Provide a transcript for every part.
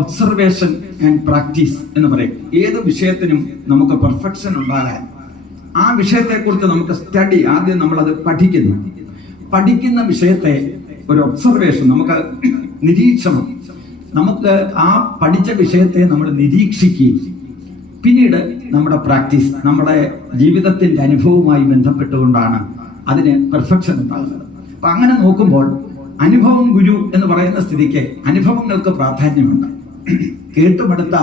Observation and practice എന്ന് പറയും. ഏത് വിഷയത്തിനും നമുക്ക് പെർഫെക്ഷൻ ഉണ്ടാകാൻ ആ വിഷയത്തെക്കുറിച്ച് നമുക്ക് സ്റ്റഡി, ആദ്യം നമ്മളത് പഠിക്കുന്ന വിഷയത്തെ ഒരു ഒബ്സർവേഷൻ, നമുക്ക് നിരീക്ഷണം, നമുക്ക് ആ പഠിച്ച വിഷയത്തെ നമ്മൾ നിരീക്ഷിക്കുകയും പിന്നീട് നമ്മുടെ പ്രാക്ടീസ്, നമ്മുടെ ജീവിതത്തിന്റെ അനുഭവവുമായി ബന്ധപ്പെട്ടുകൊണ്ടാണ് അതിന് പെർഫെക്ഷൻ ഉണ്ടാകുന്നത്. അപ്പൊ അങ്ങനെ നോക്കുമ്പോൾ അനുഭവം ഗുരു എന്ന് പറയുന്ന സ്ഥിതിക്ക് അനുഭവങ്ങൾക്ക് പ്രാധാന്യമുണ്ട്. കേട്ടുമെടുത്ത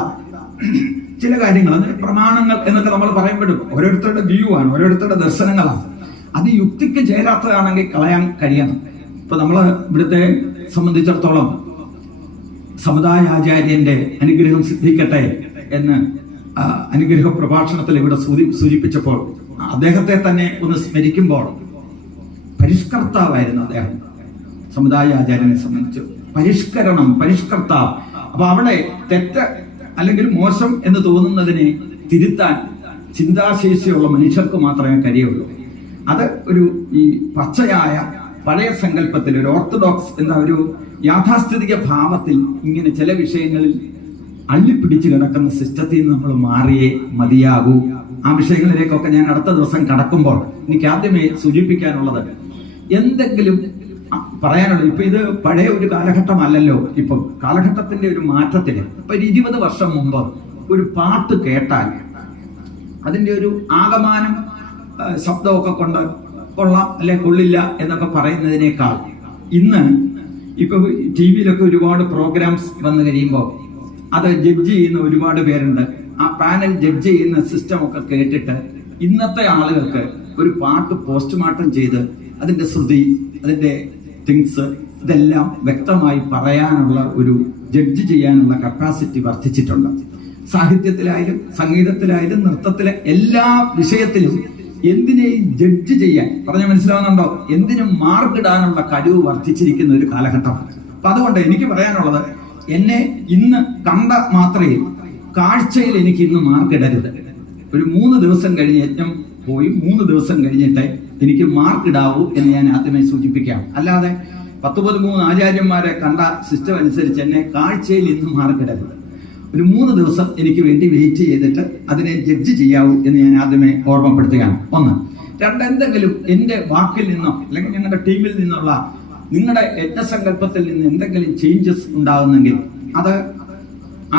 ചില കാര്യങ്ങൾ, അതിന് പ്രമാണങ്ങൾ എന്നൊക്കെ നമ്മൾ പറയുമ്പോഴും ഓരോരുത്തരുടെ വ്യൂ ആണ്, ഓരോരുത്തരുടെ ദർശനങ്ങളാണ്. അത് യുക്തിക്ക് ചേരാത്തതാണെങ്കിൽ കളയാൻ കഴിയണം. ഇപ്പൊ നമ്മൾ ഇവിടുത്തെ സംബന്ധിച്ചിടത്തോളം സമുദായ ആചാര്യന്റെ അനുഗ്രഹം സിദ്ധിക്കട്ടെ എന്ന് അനുഗ്രഹ പ്രഭാഷണത്തിൽ ഇവിടെ സൂചിപ്പിച്ചപ്പോൾ അദ്ദേഹത്തെ തന്നെ ഒന്ന് സ്മരിക്കുമ്പോൾ, പരിഷ്കർത്താവായിരുന്നു അദ്ദേഹം. സമുദായ ആചാര്യനെ സംബന്ധിച്ച് പരിഷ്കർത്താവ്. അപ്പൊ അവിടെ തെറ്റ് അല്ലെങ്കിൽ മോശം എന്ന് തോന്നുന്നതിനെ തിരുത്താൻ ചിന്താശേഷിയുള്ള മനുഷ്യർക്ക് മാത്രമേ കഴിയുള്ളൂ. അത് ഒരു ഈ പച്ചയായ പഴയ സങ്കല്പത്തിൽ, ഒരു ഓർത്തഡോക്സ് എന്ന ഒരു യാഥാസ്ഥിതിക ഭാവത്തിൽ ഇങ്ങനെ ചില വിഷയങ്ങളിൽ അള്ളിപ്പിടിച്ച് കിടക്കുന്ന സിസ്റ്റത്തിൽ നിന്ന് നമ്മൾ മാറിയേ മതിയാകൂ. ആ വിഷയങ്ങളിലേക്കൊക്കെ ഞാൻ അടുത്ത ദിവസം കടക്കുമ്പോൾ എനിക്ക് ആദ്യമേ സൂചിപ്പിക്കാനുള്ളത്, എന്തെങ്കിലും പറയാനുള്ളത്, ഇപ്പൊ ഇത് പഴയ ഒരു കാലഘട്ടമല്ലല്ലോ. ഇപ്പൊ കാലഘട്ടത്തിന്റെ ഒരു മാറ്റത്തിന്, ഇപ്പൊ 20 വർഷം മുമ്പ് ഒരു പാട്ട് കേട്ടാൽ അതിന്റെ ഒരു ആകമാനം ശബ്ദമൊക്കെ കൊണ്ട് കൊള്ളാം അല്ലെ കൊള്ളില്ല എന്നൊക്കെ പറയുന്നതിനേക്കാൾ ഇന്ന് ഇപ്പൊ TV-യിലൊക്കെ ഒരുപാട് പ്രോഗ്രാംസ് വന്നു കഴിയുമ്പോൾ അത് ജഡ്ജ് ചെയ്യുന്ന ഒരുപാട് പേരുണ്ട്. ആ പാനൽ ജഡ്ജ് ചെയ്യുന്ന സിസ്റ്റം ഒക്കെ കേട്ടിട്ട് ഇന്നത്തെ ആളുകൾക്ക് ഒരു പാട്ട് പോസ്റ്റ്മോർട്ടം ചെയ്ത് അതിന്റെ ശ്രുതി, അതിന്റെ തിങ്സ്, ഇതെല്ലാം വ്യക്തമായി പറയാനുള്ള ഒരു ജഡ്ജ് ചെയ്യാനുള്ള കപ്പാസിറ്റി വർദ്ധിച്ചിട്ടുണ്ട്. സാഹിത്യത്തിലായാലും സംഗീതത്തിലായാലും നൃത്തത്തിലെ എല്ലാ വിഷയത്തിലും എന്തിനേയും ജഡ്ജ് ചെയ്യാൻ, പറഞ്ഞ മനസ്സിലാവുന്നുണ്ടോ, എന്തിനും മാർക്കിടാനുള്ള കഴിവ് വർദ്ധിച്ചിരിക്കുന്ന ഒരു കാലഘട്ടമാണ്. അപ്പൊ അതുകൊണ്ട് എനിക്ക് പറയാനുള്ളത്, എന്നെ ഇന്ന് കണ്ട മാത്രയിൽ കാഴ്ചയിൽ എനിക്ക് ഇന്ന് മാർക്കിടരുത്. ഒരു 3 ദിവസം കഴിഞ്ഞ് യജ്ഞം പോയി 3 ദിവസം കഴിഞ്ഞിട്ട് എനിക്ക് മാർക്കിടാവൂ എന്ന് ഞാൻ ആദ്യമേ സൂചിപ്പിക്കാം. അല്ലാതെ 10-13 ആചാര്യന്മാരെ കണ്ട സിസ്റ്റം അനുസരിച്ച് എന്നെ കാഴ്ചയിൽ ഇന്ന് മാർക്കിടരുത്. ഒരു 3 ദിവസം എനിക്ക് വേണ്ടി വെയിറ്റ് ചെയ്തിട്ട് അതിനെ ജഡ്ജ് ചെയ്യാവൂ എന്ന് ഞാൻ ആദ്യമേ ഓർമ്മപ്പെടുത്തുകയാണ്. 1. 2, എന്തെങ്കിലും എൻ്റെ വാക്കിൽ നിന്നോ അല്ലെങ്കിൽ ഞങ്ങളുടെ ടീമിൽ നിന്നുള്ള നിങ്ങളുടെ യജ്ഞസങ്കല്പത്തിൽ നിന്ന് എന്തെങ്കിലും ചേഞ്ചസ് ഉണ്ടാകുന്നെങ്കിൽ അത്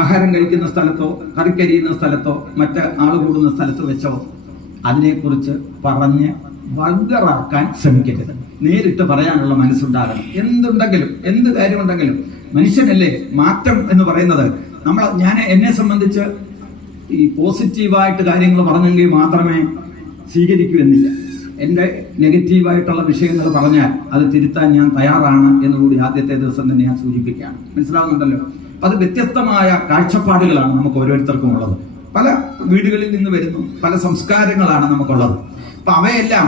ആഹാരം കഴിക്കുന്ന സ്ഥലത്തോ കറിക്കരിയുന്ന സ്ഥലത്തോ മറ്റ് ആൾ കൂടുന്ന സ്ഥലത്ത് വെച്ചോ അതിനെക്കുറിച്ച് പറഞ്ഞ് വൾഗറാക്കാൻ ശ്രമിക്കരുത്. നേരിട്ട് പറയാനുള്ള മനസ്സുണ്ടാകണം. എന്തുണ്ടെങ്കിലും, എന്ത് കാര്യമുണ്ടെങ്കിലും മനുഷ്യനല്ലേ മാറ്റം എന്ന് പറയുന്നത്. എന്നെ സംബന്ധിച്ച് ഈ പോസിറ്റീവായിട്ട് കാര്യങ്ങൾ പറഞ്ഞെങ്കിൽ മാത്രമേ സ്വീകരിക്കൂ എന്നില്ല. എൻ്റെ നെഗറ്റീവായിട്ടുള്ള വിഷയങ്ങൾ പറഞ്ഞാൽ അത് തിരുത്താൻ ഞാൻ തയ്യാറാണ് എന്നുകൂടി ആദ്യത്തെ ദിവസം തന്നെ ഞാൻ സൂചിപ്പിക്കുകയാണ്. മനസ്സിലാവുന്നുണ്ടല്ലോ. അത് വ്യത്യസ്തമായ കാഴ്ചപ്പാടുകളാണ് നമുക്ക് ഓരോരുത്തർക്കും ഉള്ളത്. പല വീടുകളിൽ നിന്ന് വരുന്നു, പല സംസ്കാരങ്ങളാണ് നമുക്കുള്ളത്. അപ്പൊ അവയെല്ലാം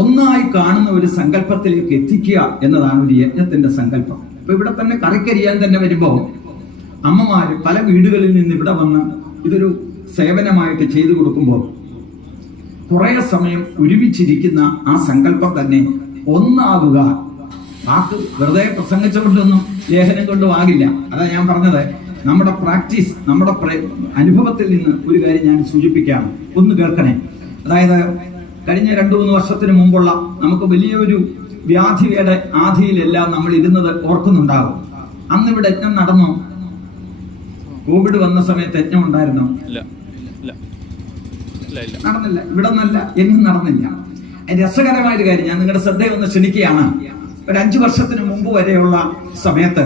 ഒന്നായി കാണുന്ന ഒരു സങ്കല്പത്തിലേക്ക് എത്തിക്കുക എന്നതാണ് ഒരു യജ്ഞത്തിന്റെ സങ്കല്പം. ഇപ്പൊ ഇവിടെ തന്നെ കറിക്കരിയാൻ തന്നെ വരുമ്പോൾ അമ്മമാര് പല വീടുകളിൽ നിന്ന് ഇവിടെ വന്ന് ഇതൊരു സേവനമായിട്ട് ചെയ്തു കൊടുക്കുമ്പോൾ കുറെ സമയം ഒരുമിച്ചിരിക്കുന്ന ആ സങ്കല്പം തന്നെ ഒന്നാവുക. വാക്ക് വെറുതെ പ്രസംഗിച്ചുകൊണ്ടൊന്നും ലേഖനം കൊണ്ടും ആകില്ല. അതാ ഞാൻ പറഞ്ഞത്, നമ്മുടെ പ്രാക്ടീസ്, നമ്മുടെ അനുഭവത്തിൽ നിന്ന് ഒരു കാര്യം ഞാൻ സൂചിപ്പിക്കാം, ഒന്ന് കേൾക്കണേ. അതായത് കഴിഞ്ഞ 2-3 വർഷത്തിന് മുമ്പുള്ള നമുക്ക് വലിയൊരു വ്യാധിയുടെ ആധിയിലെല്ലാം നമ്മൾ ഇരുന്നത് ഓർക്കുന്നുണ്ടാകും. അന്ന് ഇവിടെ യജ്ഞം നടന്നോ? കോവിഡ് വന്ന സമയത്ത് യജ്ഞം ഉണ്ടായിരുന്നോ? നടന്നില്ല. ഇവിടെ നിന്നല്ല, എങ്ങും നടന്നില്ല. രസകരമായൊരു കാര്യം ഞാൻ നിങ്ങളുടെ ശ്രദ്ധയെ ഒന്ന് ക്ഷണിക്കുകയാണ്. ഒരു 5 വർഷത്തിന് മുമ്പ് വരെയുള്ള സമയത്ത്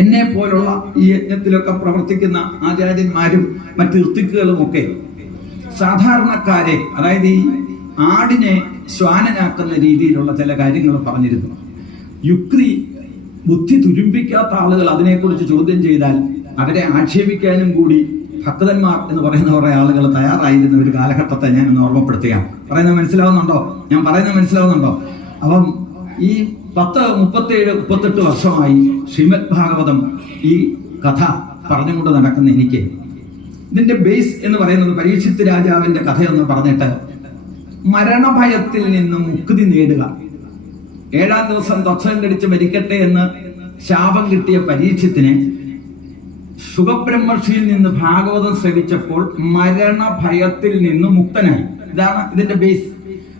എന്നെ പോലുള്ള ഈ യജ്ഞത്തിലൊക്കെ പ്രവർത്തിക്കുന്ന ആചാര്യന്മാരും മറ്റ് ഋത്തിക്കുകളും ഒക്കെ സാധാരണക്കാരെ, അതായത് ഈ ആടിനെ ശ്വാനനാക്കുന്ന രീതിയിലുള്ള ചില കാര്യങ്ങൾ പറഞ്ഞിരുന്നു. യുക്തി ബുദ്ധി തുരുമ്പിക്കാത്ത ആളുകൾ അതിനെക്കുറിച്ച് ചോദ്യം ചെയ്താൽ അവരെ ആക്ഷേപിക്കാനും കൂടി ഭക്തന്മാർ എന്ന് പറയുന്ന കുറെ ആളുകൾ തയ്യാറായിരുന്ന ഒരു കാലഘട്ടത്തെ ഞാൻ ഒന്ന് ഓർമ്മപ്പെടുത്തുകയാണ്. പറയുന്നത് മനസ്സിലാവുന്നുണ്ടോ? ഞാൻ പറയുന്നത് മനസ്സിലാവുന്നുണ്ടോ? അപ്പം ഈ 10, 37, 38 വർഷമായി ശ്രീമദ് ഭാഗവതം ഈ കഥ പറഞ്ഞുകൊണ്ട് നടക്കുന്ന എനിക്ക് ഇതിന്റെ ബേസ് എന്ന് പറയുന്നത് പരീക്ഷിത്ത് രാജാവിന്റെ കഥയൊന്ന് പറഞ്ഞിട്ട് മരണഭയത്തിൽ നിന്ന് മുക്തി നേടുക, 7-ാം ദിവസം ത്വക്ഷം കടിച്ച് മരിക്കട്ടെ എന്ന് ശാപം കിട്ടിയ പരീക്ഷത്തിനെ സുഖബ്രഹ്മർഷിയിൽ നിന്ന് ഭാഗവതം ശ്രവിച്ചപ്പോൾ മരണഭയത്തിൽ നിന്ന് മുക്തനായി. ഇതാണ് ഇതിന്റെ ബേസ്.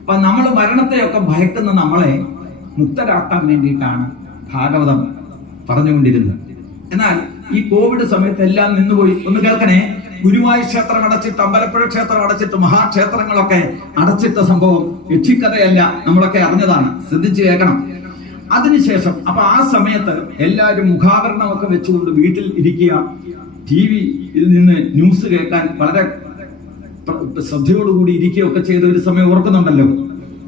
അപ്പൊ നമ്മൾ മരണത്തെയൊക്കെ ഭയക്കുന്ന നമ്മളെ മുക്തരാക്കാൻ വേണ്ടിയിട്ടാണ് ഭാഗവതം പറഞ്ഞുകൊണ്ടിരുന്നത്. എന്നാൽ ഈ കോവിഡ് സമയത്ത് എല്ലാം നിന്നുപോയി. ഒന്ന് കേൾക്കണേ, ഗുരുവായൂർ ക്ഷേത്രം അടച്ചിട്ട്, അമ്പലപ്പുഴ ക്ഷേത്രം അടച്ചിട്ട്, മഹാക്ഷേത്രങ്ങളൊക്കെ അടച്ചിട്ട സംഭവം യക്ഷിക്കഥയല്ല, നമ്മളൊക്കെ അറിഞ്ഞതാണ്. ശ്രദ്ധിച്ചു കേൾക്കണം. അതിനുശേഷം അപ്പൊ ആ സമയത്ത് എല്ലാവരും മുഖാവരണമൊക്കെ വെച്ചുകൊണ്ട് വീട്ടിൽ ഇരിക്കുക, ടിവിയിൽ നിന്ന് ന്യൂസ് കേൾക്കാൻ വളരെ ശ്രദ്ധയോടുകൂടി ഇരിക്കുകയൊക്കെ ചെയ്ത ഒരു സമയം ഓർക്കുന്നുണ്ടല്ലോ.